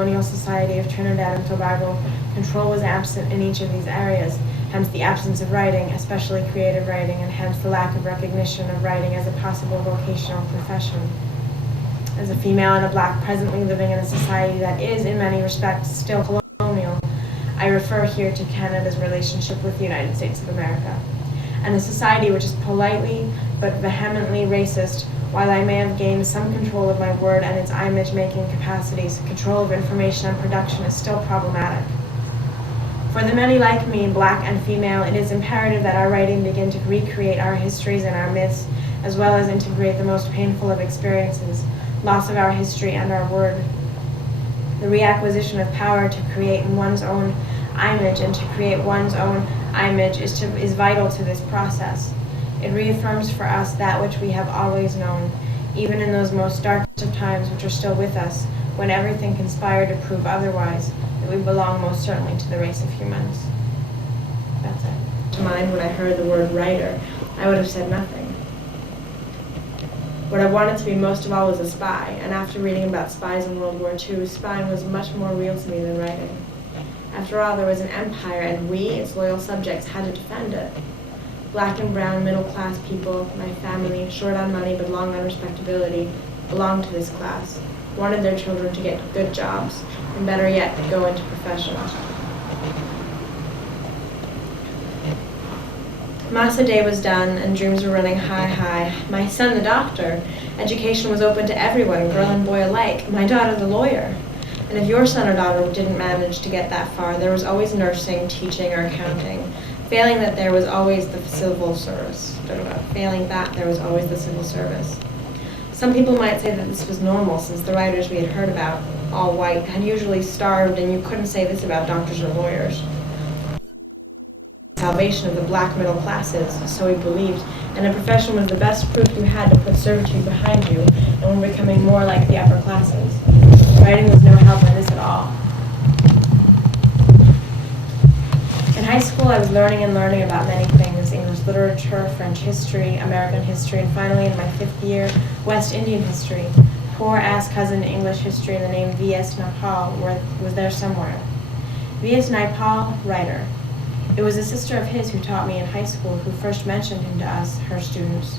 colonial society of Trinidad and Tobago, control was absent in each of these areas, hence the absence of writing, especially creative writing, and hence the lack of recognition of writing as a possible vocational profession. As a female and a black presently living in a society that is, in many respects, still colonial, I refer here to Canada's relationship with the United States of America, and a society which is politely but vehemently racist. While I may have gained some control of my word and its image-making capacities, control of information and production is still problematic. For the many like me, black and female, it is imperative that our writing begin to recreate our histories and our myths, as well as integrate the most painful of experiences, loss of our history and our word. The reacquisition of power to create one's own image and to create one's own image is vital to this process. It reaffirms for us that which we have always known, even in those most darkest of times which are still with us, when everything conspired to prove otherwise, that we belong most certainly to the race of humans. That's it. To mind when I heard the word writer, I would have said nothing. What I wanted to be most of all was a spy, and after reading about spies in World War II, spying was much more real to me than writing. After all, there was an empire, and we, its loyal subjects, had to defend it. Black and brown middle-class people, my family, short on money but long on respectability, belonged to this class, wanted their children to get good jobs, and better yet, go into professions. Massa Day was done, and dreams were running high. My son, the doctor. Education was open to everyone, girl and boy alike. My daughter, the lawyer. And if your son or daughter didn't manage to get that far, there was always nursing, teaching, or accounting. Failing that, there was always the civil service. Failing that, there was always the civil service. Some people might say that this was normal, since the writers we had heard about, all white, had usually starved, and you couldn't say this about doctors or lawyers. Salvation of the black middle classes, so we believed, and a profession was the best proof you had to put servitude behind you, and were becoming more like the upper classes. Writing was no help in this at all. In high school, I was learning about many things: English literature, French history, American history, and finally, in my 5th year, West Indian history. Poor ass cousin English history, and the name V.S. Naipaul was there somewhere. V.S. Naipaul, writer. It was a sister of his who taught me in high school who first mentioned him to us, her students.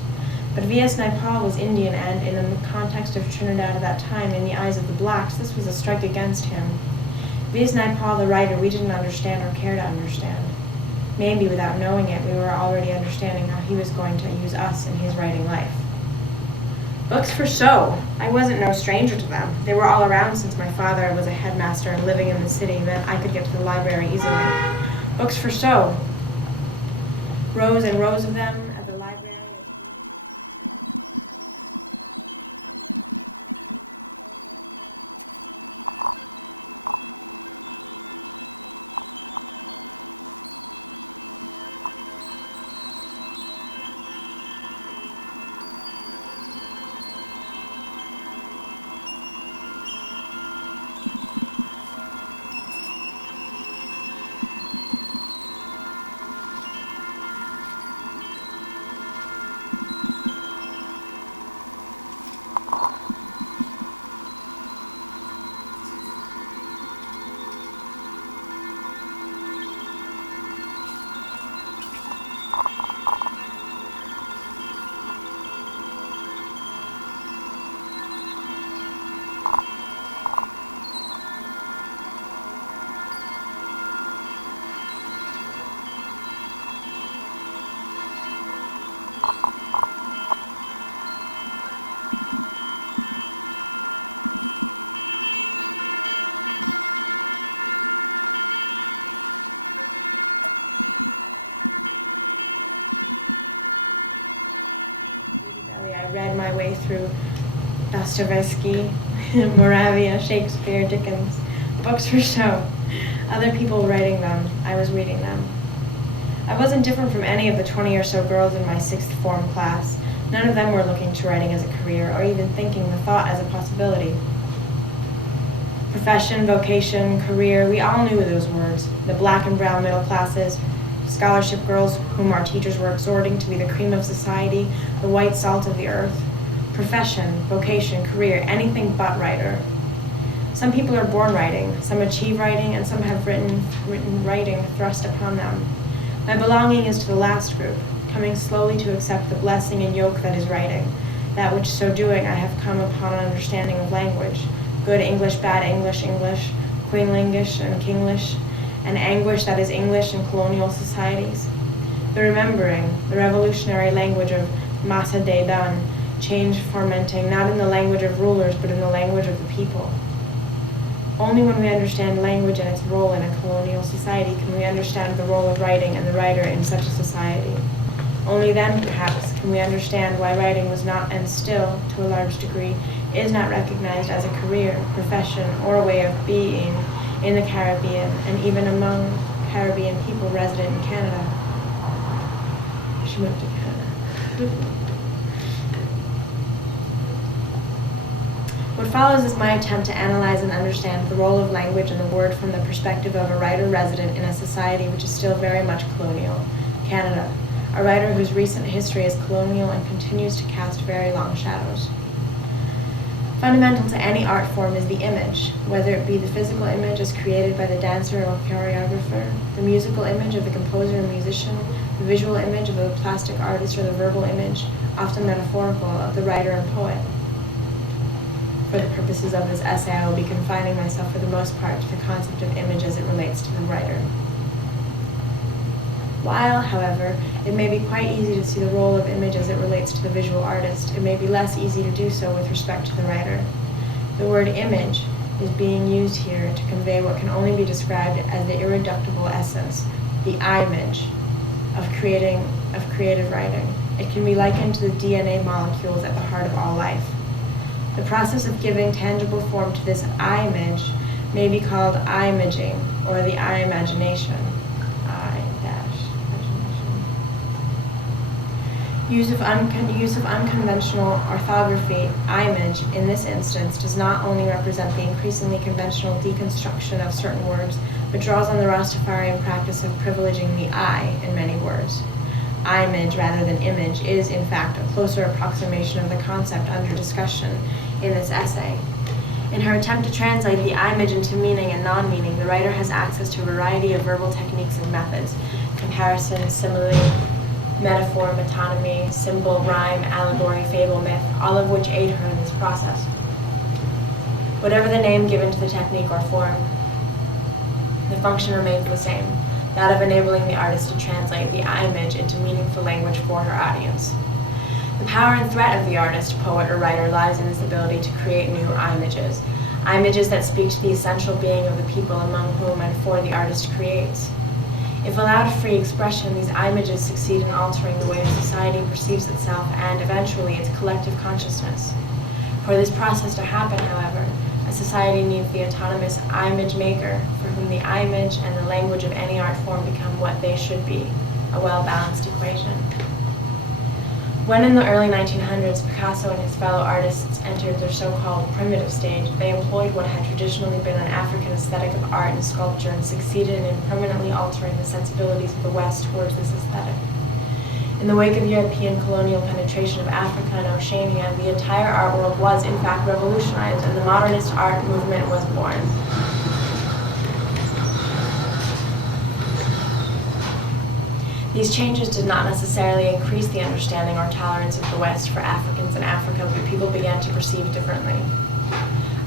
But V.S. Naipaul was Indian, and in the context of Trinidad at that time, in the eyes of the blacks, this was a strike against him. V.S. Naipaul, the writer, we didn't understand or care to understand. Maybe without knowing it, we were already understanding how he was going to use us in his writing life. Books for show. I wasn't no stranger to them. They were all around since my father was a headmaster and living in the city, that I could get to the library easily. Books for show. Rows and rows of them. Dostoevsky, Moravia, Shakespeare, Dickens, books for show. Other people writing them, I was reading them. I wasn't different from any of the 20 or so girls in my 6th form class. None of them were looking to writing as a career, or even thinking the thought as a possibility. Profession, vocation, career, we all knew those words. The black and brown middle classes, scholarship girls whom our teachers were exhorting to be the cream of society, the white salt of the earth. Profession, vocation, career, anything but writer. Some people are born writing, some achieve writing, and some have written writing thrust upon them. My belonging is to the last group, coming slowly to accept the blessing and yoke that is writing, that which so doing I have come upon an understanding of language, good English, bad English, English, Queenlingish and Kinglish, and anguish that is English in colonial societies. The remembering, the revolutionary language of Masa de Dan, change fermenting, not in the language of rulers, but in the language of the people. Only when we understand language and its role in a colonial society can we understand the role of writing and the writer in such a society. Only then, perhaps, can we understand why writing was not, and still, to a large degree, is not recognized as a career, profession, or a way of being in the Caribbean, and even among Caribbean people resident in Canada. She moved to Canada. What follows is my attempt to analyze and understand the role of language and a word from the perspective of a writer resident in a society which is still very much colonial, Canada, a writer whose recent history is colonial and continues to cast very long shadows. Fundamental to any art form is the image, whether it be the physical image as created by the dancer or choreographer, the musical image of the composer or musician, the visual image of the plastic artist, or the verbal image, often metaphorical, of the writer and poet. For the purposes of this essay, I will be confining myself for the most part to the concept of image as it relates to the writer. While, however, it may be quite easy to see the role of image as it relates to the visual artist, it may be less easy to do so with respect to the writer. The word image is being used here to convey what can only be described as the irreducible essence, the I-image, of creative writing. It can be likened to the DNA molecules at the heart of all life. The process of giving tangible form to this I-image may be called I-imaging, or the I-imagination. Use of unconventional orthography, I-image, in this instance, does not only represent the increasingly conventional deconstruction of certain words, but draws on the Rastafarian practice of privileging the I in many words. I-image rather than image is, in fact, a closer approximation of the concept under discussion in this essay. In her attempt to translate the I-image into meaning and non-meaning, the writer has access to a variety of verbal techniques and methods: comparison, simile, metaphor, metonymy, symbol, rhyme, allegory, fable, myth, all of which aid her in this process. Whatever the name given to the technique or form, the function remains the same, that of enabling the artist to translate the I-image into meaningful language for her audience. The power and threat of the artist, poet, or writer lies in his ability to create new I-images, I-images that speak to the essential being of the people among whom and for the artist creates. If allowed free expression, these I-images succeed in altering the way society perceives itself and, eventually, its collective consciousness. For this process to happen, however, a society needs the autonomous I-image maker, for whom the I-image and the language of any art form become what they should be, a well-balanced equation. When in the early 1900s, Picasso and his fellow artists entered their so-called primitive stage, they employed what had traditionally been an African aesthetic of art and sculpture and succeeded in permanently altering the sensibilities of the West towards this aesthetic. In the wake of European colonial penetration of Africa and Oceania, the entire art world was, in fact, revolutionized, and the modernist art movement was born. These changes did not necessarily increase the understanding or tolerance of the West for Africans in Africa, but people began to perceive differently.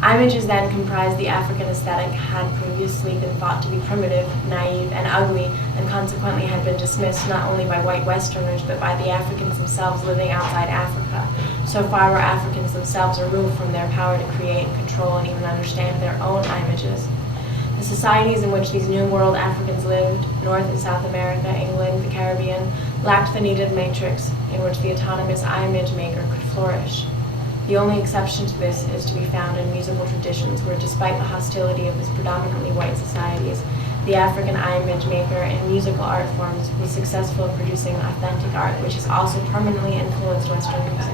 Images that comprised the African aesthetic had previously been thought to be primitive, naive, and ugly, and consequently had been dismissed not only by white Westerners, but by the Africans themselves living outside Africa. So far were Africans themselves removed from their power to create, control, and even understand their own images. The societies in which these New World Africans lived, North and South America, England, the Caribbean, lacked the needed matrix in which the autonomous I-image maker could flourish. The only exception to this is to be found in musical traditions where, despite the hostility of these predominantly white societies, the African I-image maker and musical art forms be successful in producing authentic art which has also permanently influenced Western music.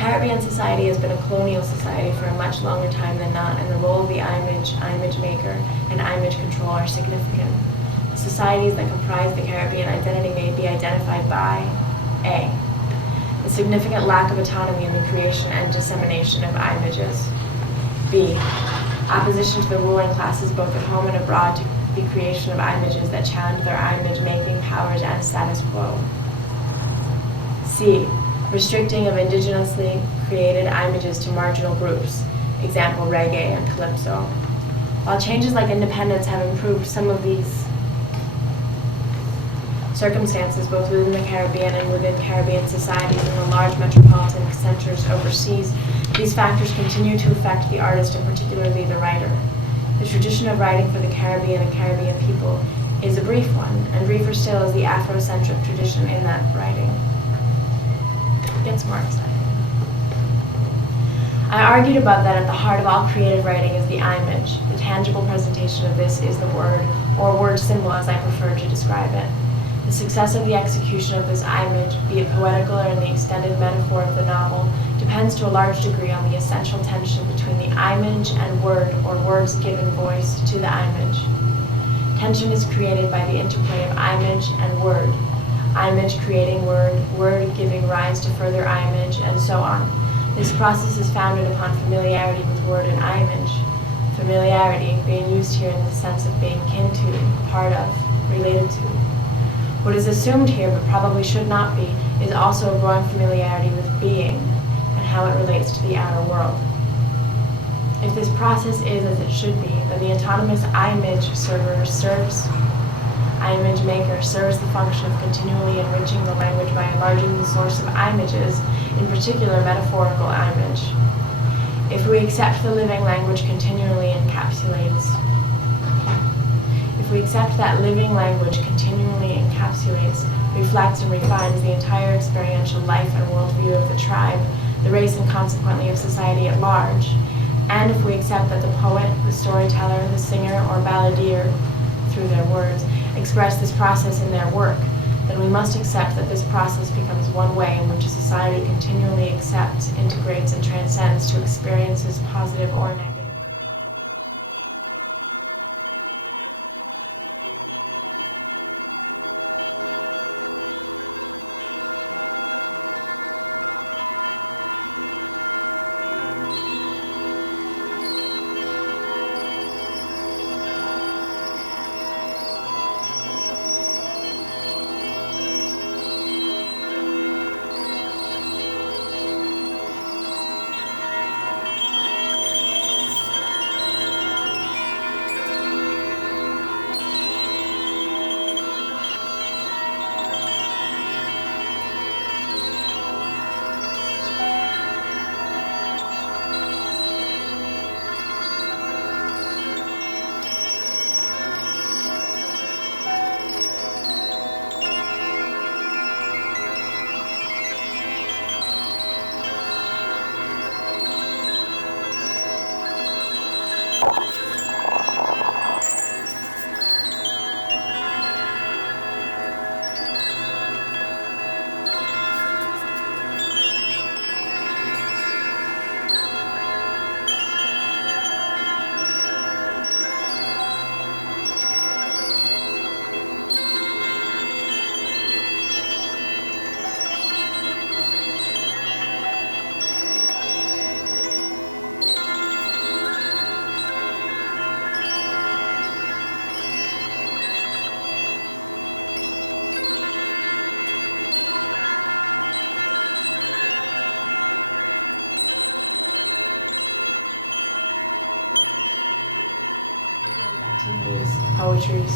Caribbean society has been a colonial society for a much longer time than not, and the role of the I-image maker, and I-image control are significant. The societies that comprise the Caribbean identity may be identified by A. The significant lack of autonomy in the creation and dissemination of images. B. Opposition to the ruling classes both at home and abroad to the creation of images that challenge their image-making powers and status quo. C. Restricting of indigenously created images to marginal groups, example reggae and calypso. While changes like independence have improved some of these circumstances both within the Caribbean and within Caribbean societies and in large metropolitan centers overseas, these factors continue to affect the artist and particularly the writer. The tradition of writing for the Caribbean and Caribbean people is a brief one, and briefer still is the Afrocentric tradition in that writing. It's more exciting. I argued above that at the heart of all creative writing is the image. The tangible presentation of this is the word, or word symbol as I prefer to describe it. The success of the execution of this image, be it poetical or in the extended metaphor of the novel, depends to a large degree on the essential tension between the image and word, or words giving voice to the image. Tension is created by the interplay of image and word, image creating word, word giving rise to further image, and so on. This process is founded upon familiarity with word and image. Familiarity being used here in the sense of being kin to, part of, related to. What is assumed here, but probably should not be, is also a growing familiarity with being and how it relates to the outer world. If this process is as it should be, then the autonomous image image maker serves the function of continually enriching the language by enlarging the source of images, in particular metaphorical image. If we accept the living language continually encapsulates, reflects and refines the entire experiential life and worldview of the tribe, the race, and consequently of society at large. And if we accept that the poet, the storyteller, the singer, or balladeer, through their words, express this process in their work, then we must accept that this process becomes one way in which a society continually accepts, integrates, and transcends to experience its positive or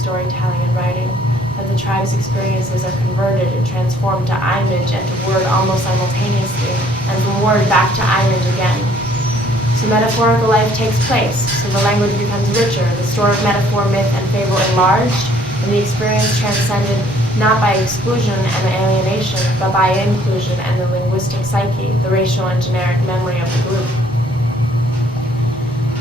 storytelling and writing, and the tribe's experiences are converted and transformed to image and to word almost simultaneously, and from word back to image again. So metaphorical life takes place, so the language becomes richer, the store of metaphor, myth, and fable enlarged, and the experience transcended not by exclusion and alienation, but by inclusion and the linguistic psyche, the racial and generic memory of the group.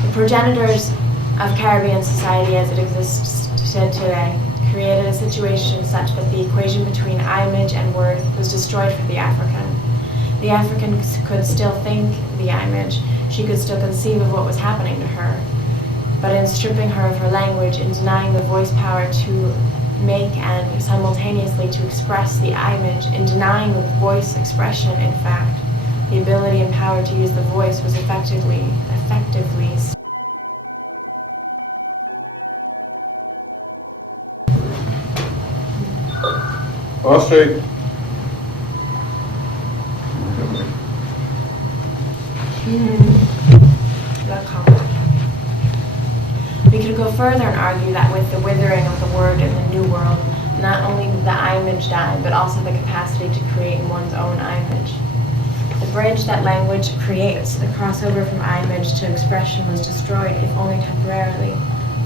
The progenitors of Caribbean society as it exists today created a situation such that the equation between image and word was destroyed for the African. The African could still think the image, she could still conceive of what was happening to her. but in stripping her of her language, in denying the voice power to make and simultaneously to express the image, in denying the voice expression, in fact, the ability and power to use the voice was effectively All straight. We could go further and argue that with the withering of the word in the New World, not only the image died, but also the capacity to create one's own image. The bridge that language creates, the crossover from image to expression, was destroyed, if only temporarily.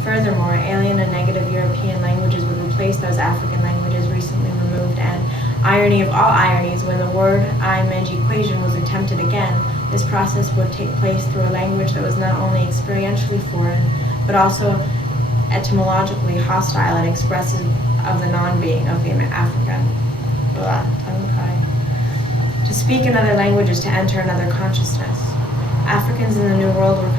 Furthermore, alien and negative European languages would replace those African languages recently removed, and, irony of all ironies, when the word-image equation was attempted again, this process would take place through a language that was not only experientially foreign, but also etymologically hostile and expressive of the non-being of the African. To speak in other languages, to enter another consciousness. Africans in the New World were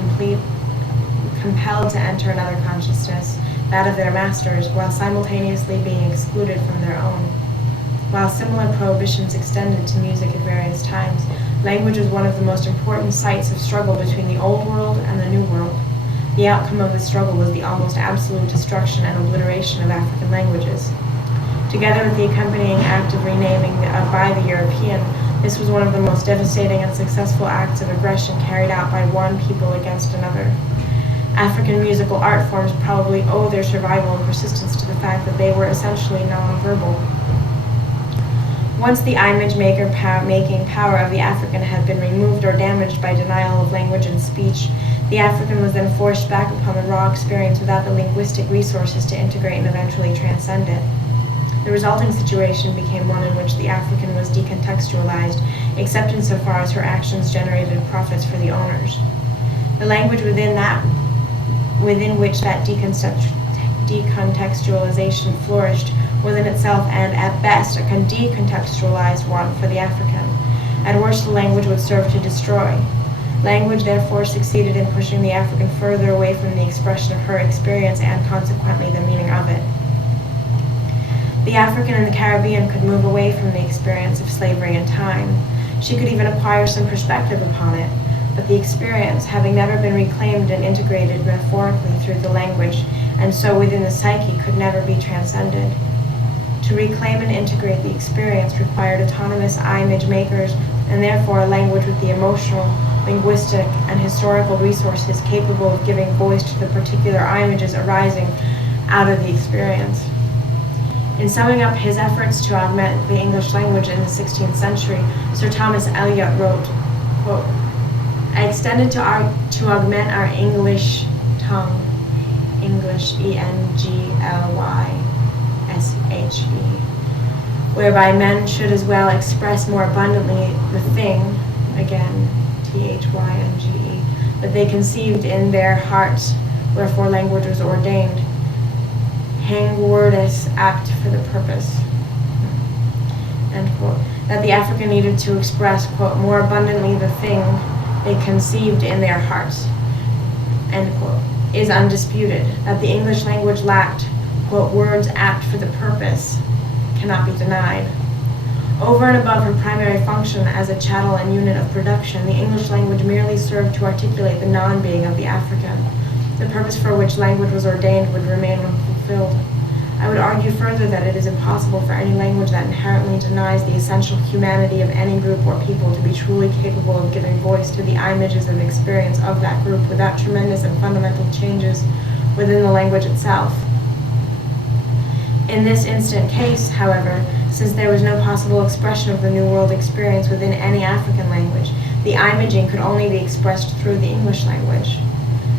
compelled to enter another consciousness, that of their masters, while simultaneously being excluded from their own. While similar prohibitions extended to music at various times, language was one of the most important sites of struggle between the Old World and the New World. The outcome of the struggle was the almost absolute destruction and obliteration of African languages. Together with the accompanying act of renaming by the European, this was one of the most devastating and successful acts of aggression carried out by one people against another. African musical art forms probably owe their survival and persistence to the fact that they were essentially non-verbal. Once the image-making power of the African had been removed or damaged by denial of language and speech, the African was then forced back upon the raw experience without the linguistic resources to integrate and eventually transcend it. The resulting situation became one in which the African was decontextualized, except insofar as her actions generated profits for the owners. The language within which that decontextualization flourished was in itself and, at best, a decontextualized one for the African. At worst, the language would serve to destroy. Language, therefore, succeeded in pushing the African further away from the expression of her experience and, consequently, the meaning of it. The African in the Caribbean could move away from the experience of slavery in time. She could even acquire some perspective upon it, but the experience, having never been reclaimed and integrated metaphorically through the language, and so within the psyche, could never be transcended. To reclaim and integrate the experience required autonomous image makers, and therefore a language with the emotional, linguistic, and historical resources capable of giving voice to the particular images arising out of the experience. In summing up his efforts to augment the English language in the 16th century, Sir Thomas Elyot wrote, quote, "I extended to augment our English tongue, English, ENGLYSHE, whereby men should as well express more abundantly the thing, again, THYNGE, that they conceived in their hearts, wherefore language was ordained, hang wordus apt for the purpose," end quote. That the African needed to express, quote, more abundantly the thing they conceived in their hearts, end quote, is undisputed. That the English language lacked, quote, words apt for the purpose, cannot be denied. Over and above her primary function as a chattel and unit of production, the English language merely served to articulate the non-being of the African. The purpose for which language was ordained would remain unfulfilled. I would argue further that it is impossible for any language that inherently denies the essential humanity of any group or people to be truly capable of giving voice to the images and experience of that group without tremendous and fundamental changes within the language itself. In this instant case, however, since there was no possible expression of the New World experience within any African language, the imaging could only be expressed through the English language.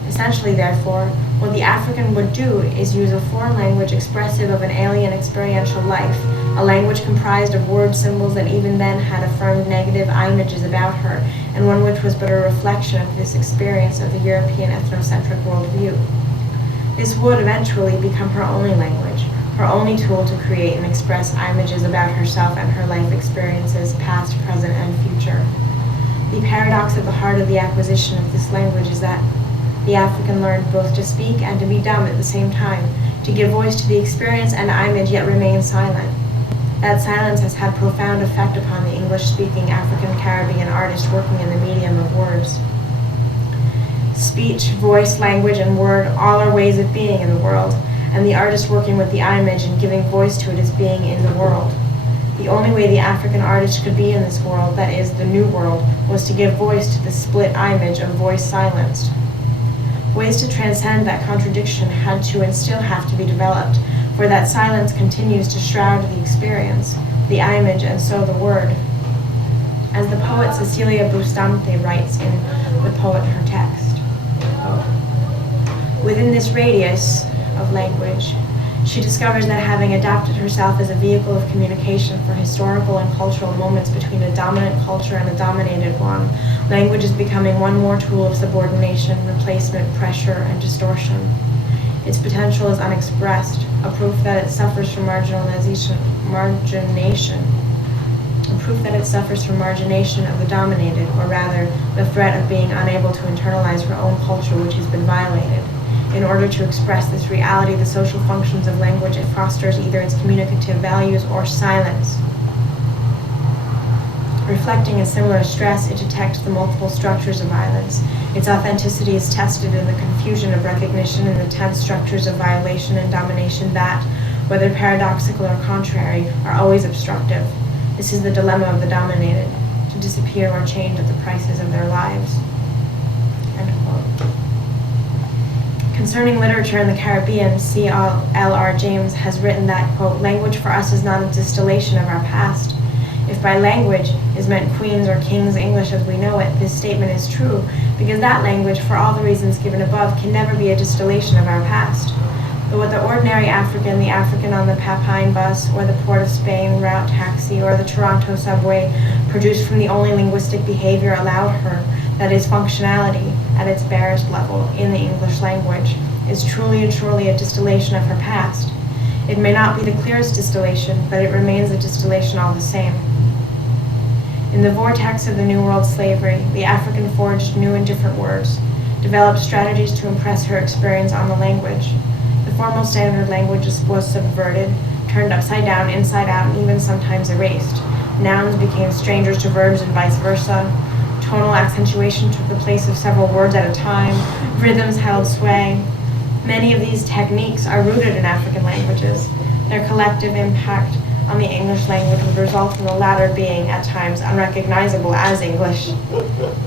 Essentially, therefore, what the African would do is use a foreign language expressive of an alien experiential life, a language comprised of word symbols that even then had affirmed negative images about her, and one which was but a reflection of this experience of the European ethnocentric worldview. This would eventually become her only language, her only tool to create and express images about herself and her life experiences, past, present, and future. The paradox at the heart of the acquisition of this language is that The African learned both to speak and to be dumb at the same time, to give voice to the experience and image yet remain silent. That silence has had profound effect upon the English-speaking African Caribbean artist working in the medium of words. Speech, voice, language, and word all are ways of being in the world, and the artist working with the image and giving voice to it is being in the world. The only way the African artist could be in this world, that is, the new world, was to give voice to the split image of voice silenced. Ways to transcend that contradiction had to and still have to be developed, for that silence continues to shroud the experience, the image, and so the word. As the poet Cecilia Bustamante writes in The Poet, Her Text, within this radius of language, she discovers that having adapted herself as a vehicle of communication for historical and cultural moments between a dominant culture and a dominated one, language is becoming one more tool of subordination, replacement, pressure, and distortion. Its potential is unexpressed, a proof that it suffers from margination of the dominated, or rather, the threat of being unable to internalize her own culture which has been violated. In order to express this reality, the social functions of language, it fosters either its communicative values or silence. Reflecting a similar stress, it detects the multiple structures of violence. Its authenticity is tested in the confusion of recognition and the tense structures of violation and domination that, whether paradoxical or contrary, are always obstructive. This is the dilemma of the dominated, to disappear or change at the prices of their lives. End quote. Concerning literature in the Caribbean, C.L.R. James has written that, quote, language for us is not a distillation of our past. If by language is meant Queen's or King's English as we know it, this statement is true, because that language, for all the reasons given above, can never be a distillation of our past. But what the ordinary African, the African on the Papine bus, or the Port of Spain route taxi, or the Toronto subway, produced from the only linguistic behavior allowed her, that is functionality, at its barest level, in the English language, is truly and surely a distillation of her past. It may not be the clearest distillation, but it remains a distillation all the same. In the vortex of the New World slavery, the African forged new and different words, developed strategies to impress her experience on the language. The formal standard language was subverted, turned upside down, inside out, and even sometimes erased. Nouns became strangers to verbs and vice versa. Tonal accentuation took the place of several words at a time. Rhythms held sway. Many of these techniques are rooted in African languages. Their collective impact on the English language would result in the latter being, at times, unrecognizable as English,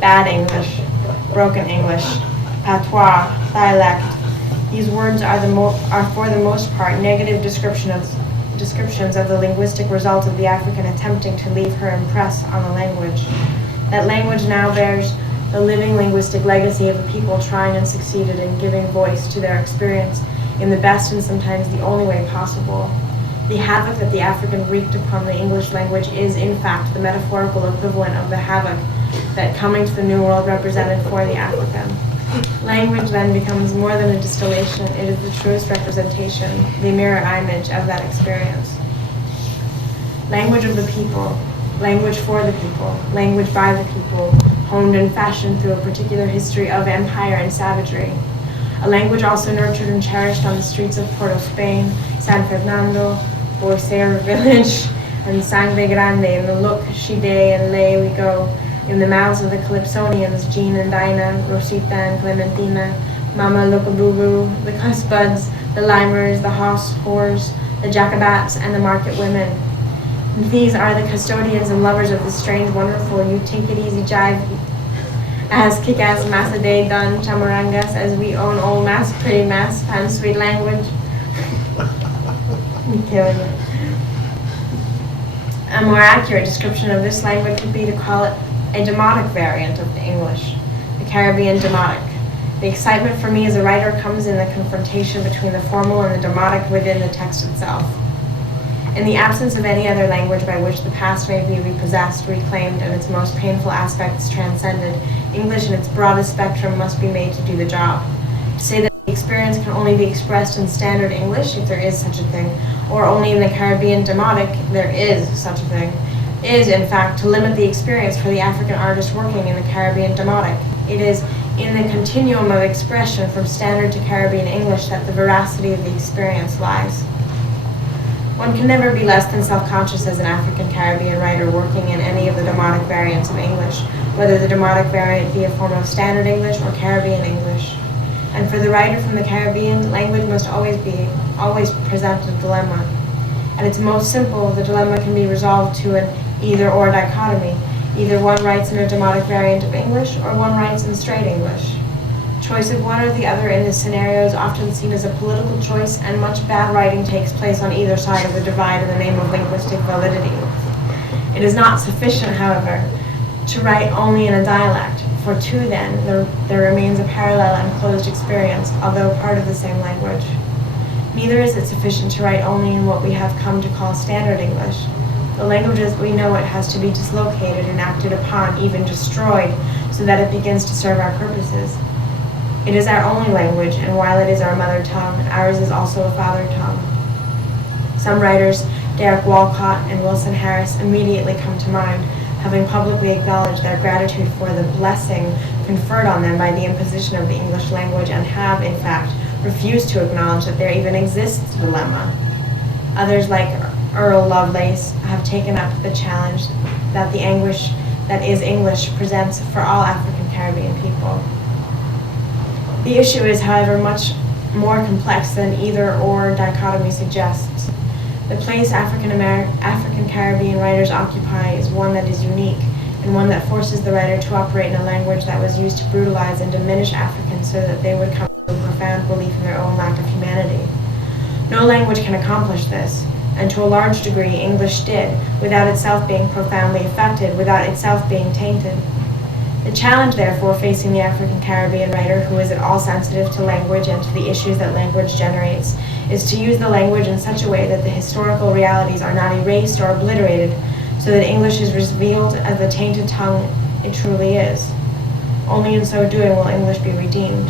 bad English, broken English, patois, dialect. These words are for the most part negative descriptions of the linguistic result of the African attempting to leave her impress on the language. That language now bears the living linguistic legacy of a people trying and succeeded in giving voice to their experience in the best and sometimes the only way possible. The havoc that the African wreaked upon the English language is, in fact, the metaphorical equivalent of the havoc that coming to the New World represented for the African. Language then becomes more than a distillation, it is the truest representation, the mirror image of that experience. Language of the people, language for the people, language by the people, honed and fashioned through a particular history of empire and savagery. A language also nurtured and cherished on the streets of Port of Spain, San Fernando, Boiser village, and Sangre Grande, in the look, Shide, and Lay we go, in the mouths of the Calypsonians, Jean and Dinah, Rosita and Clementina, Mama Lukabubu, the Cusbuds, the Limers, the Hoss whores, the Jacobats, and the market women. These are the custodians and lovers of this strange, wonderful, you tink it easy jive, as kick-ass massa day done chamarangas, as we own old mass pre-mass pan sweet language. I'm killing it. A more accurate description of this language would be to call it a demotic variant of English, the Caribbean demotic. The excitement for me as a writer comes in the confrontation between the formal and the demotic within the text itself. In the absence of any other language by which the past may be repossessed, reclaimed, and its most painful aspects transcended, English in its broadest spectrum must be made to do the job. To say that the experience can only be expressed in standard English, if there is such a thing, or only in the Caribbean demotic, there is such a thing, is, in fact, to limit the experience for the African artist working in the Caribbean demotic. It is, in the continuum of expression from Standard to Caribbean English that the veracity of the experience lies. One can never be less than self-conscious as an African Caribbean writer working in any of the demotic variants of English, whether the demotic variant be a form of Standard English or Caribbean English. And for the writer from the Caribbean, language must always present a dilemma. At its most simple, the dilemma can be resolved to an either-or dichotomy. Either one writes in a demotic variant of English, or one writes in straight English. Choice of one or the other in this scenario is often seen as a political choice, and much bad writing takes place on either side of the divide in the name of linguistic validity. It is not sufficient, however, to write only in a dialect, for to then there remains a parallel and closed experience, although part of the same language. Neither is it sufficient to write only in what we have come to call Standard English. The language as we know it has to be dislocated and acted upon, even destroyed, so that it begins to serve our purposes. It is our only language, and while it is our mother tongue, ours is also a father tongue. Some writers, Derek Walcott and Wilson Harris, immediately come to mind, having publicly acknowledged their gratitude for the blessing conferred on them by the imposition of the English language, and have, in fact, refused to acknowledge that there even exists a dilemma. Others, like Earl Lovelace, have taken up the challenge that the anguish that is English presents for all African Caribbean people. The issue is, however, much more complex than either-or dichotomy suggests. The place African Caribbean writers occupy is one that is unique, and one that forces the writer to operate in a language that was used to brutalize and diminish Africans so that they would come to a profound belief in their own lack of humanity. No language can accomplish this, and to a large degree English did, without itself being profoundly affected, without itself being tainted. The challenge, therefore, facing the African Caribbean writer who is at all sensitive to language and to the issues that language generates is to use the language in such a way that the historical realities are not erased or obliterated, so that English is revealed as the tainted tongue it truly is. Only in so doing will English be redeemed.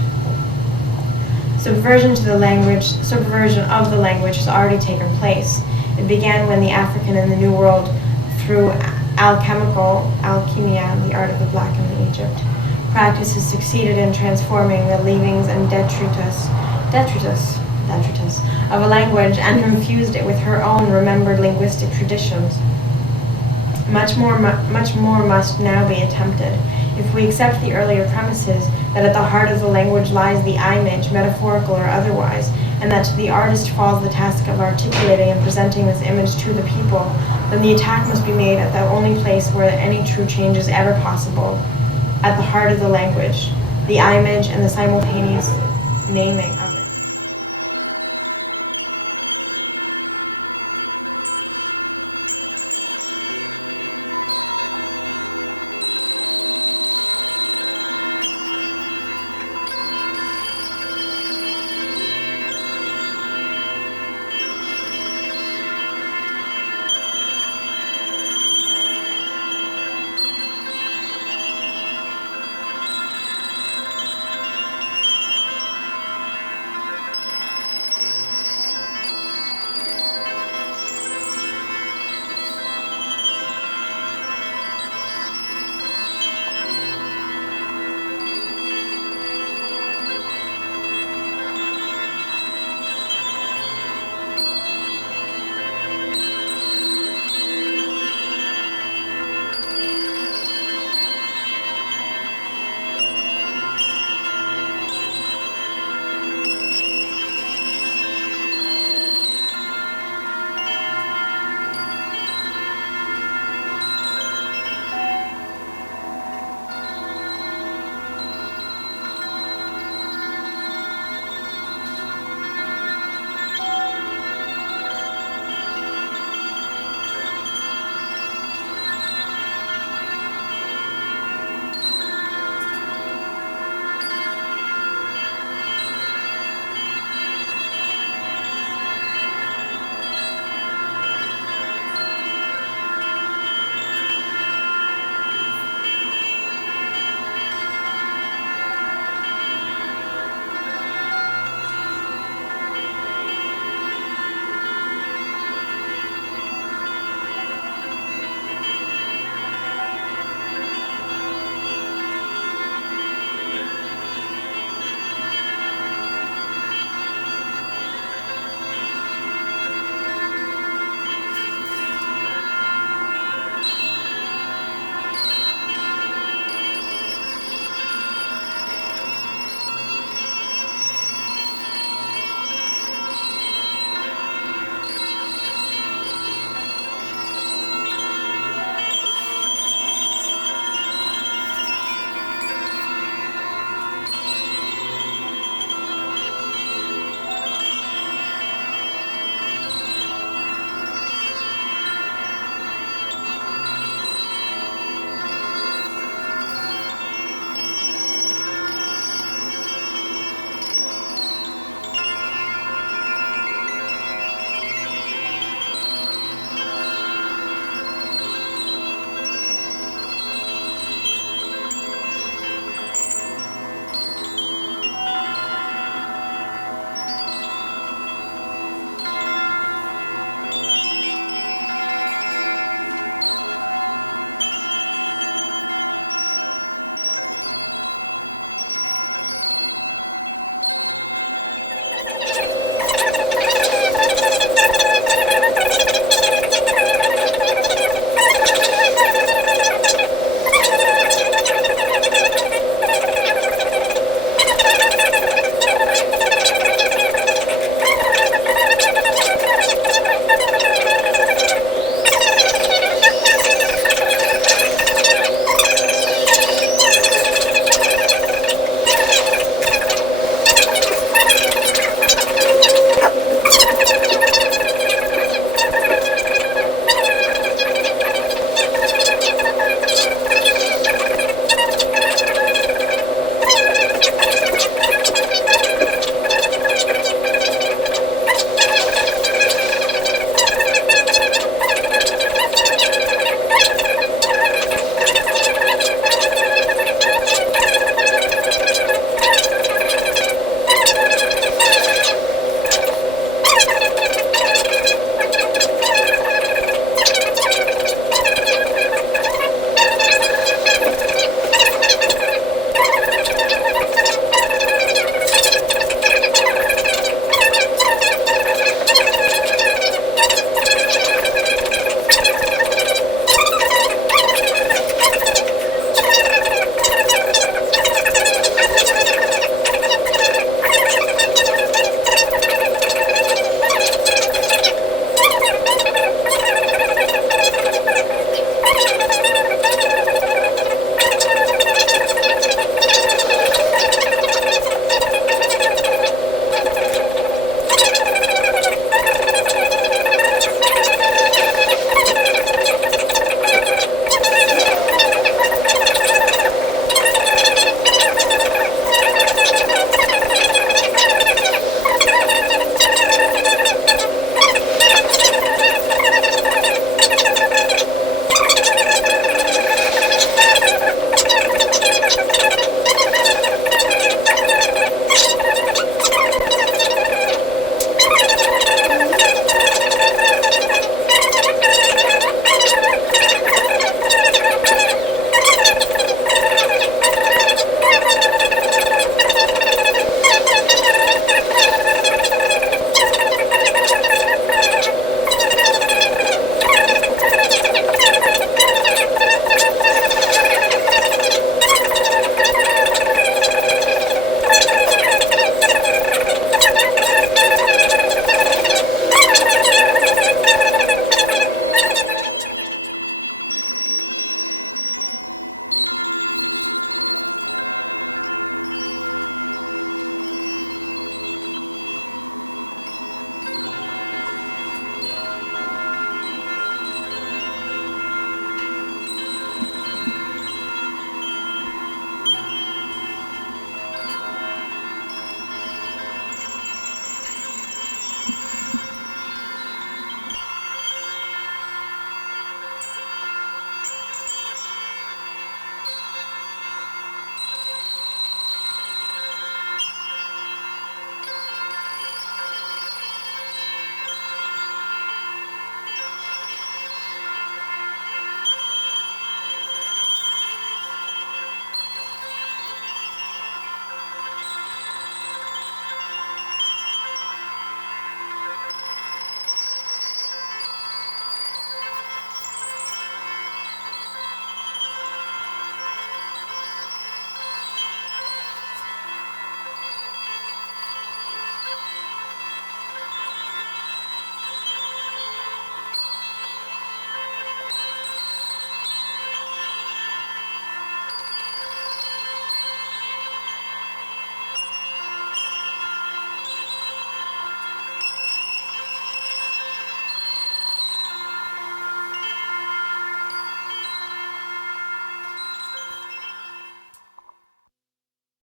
Subversion of the language has already taken place. It began when the African in the New World, through alchemia, the art of the black in Egypt, practices succeeded in transforming the leavings and detritus of a language, and infused it with her own remembered linguistic traditions. Much more must now be attempted. If we accept the earlier premises that at the heart of the language lies the image, metaphorical or otherwise, and that to the artist falls the task of articulating and presenting this image to the people, then the attack must be made at the only place where any true change is ever possible, at the heart of the language, the image and the simultaneous naming.